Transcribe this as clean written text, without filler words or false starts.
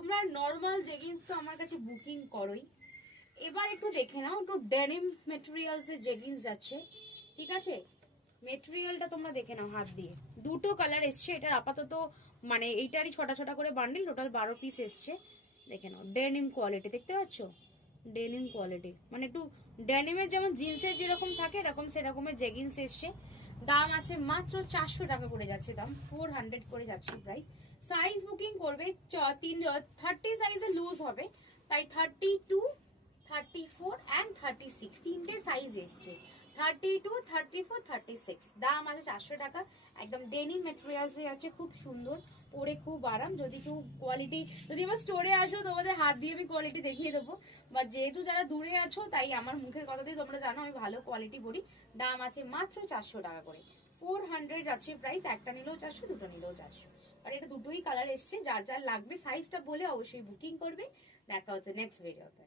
তোমরা normal jeggings তো আমার কাছে বুকিং করোই, এবার একটু দেখে নাও, একটু ডেনিম মেটেরিয়ালস এর জেগিন্স যাচ্ছে, ঠিক আছে? মেটেরিয়ালটা তোমরা দেখে নাও হাত দিয়ে। দুটো কালার এসছে, এটার আপাতত মানে এইটারই ছটা ছটা করে বান্ডিল, টোটাল 12 পিস এসছে। দেখে নাও ডেনিম কোয়ালিটি, দেখতে পাচ্ছ? ডেনিম কোয়ালিটি মানে একটু ডেনিমের যেমন জিন্সের যেরকম থাকে এরকম সেরকমের জেগিন্স এসছে। দাম আছে মাত্র 400 টাকা করে যাচ্ছে, দাম 400 করে যাচ্ছে প্রাইস। সাইজ বুকিং করবে 30 সাইজে লুজ হবে, তাই 32, 34 অ্যান্ড 36 তিনটে সাইজ এসছে। 32, 34, 36, দাম আছে 400 টাকা। একদম ডেনিম মেটেরিয়ালস এ আছে, খুব সুন্দর, পরে খুব আরাম। যদি কেউ কোয়ালিটি, যদি আমার স্টোরে আসো তোমাদের হাত দিয়ে আমি কোয়ালিটি দেখিয়ে দেবো, বা যেহেতু যারা দূরে আছো তাই আমার মুখের কথা দিয়ে তোমরা জানো আমি ভালো কোয়ালিটি বলি। দাম আছে মাত্র 400 টাকা করে, 400 আছে প্রাইস। একটা নিলেও 400, দুটো নিলেও 400। আর এটা দুটোই কালার এসছে, যার যার লাগবে সাইজটা বলে অবশ্যই বুকিং করবে। দেখা হচ্ছে নেক্সট ভিডিওতে।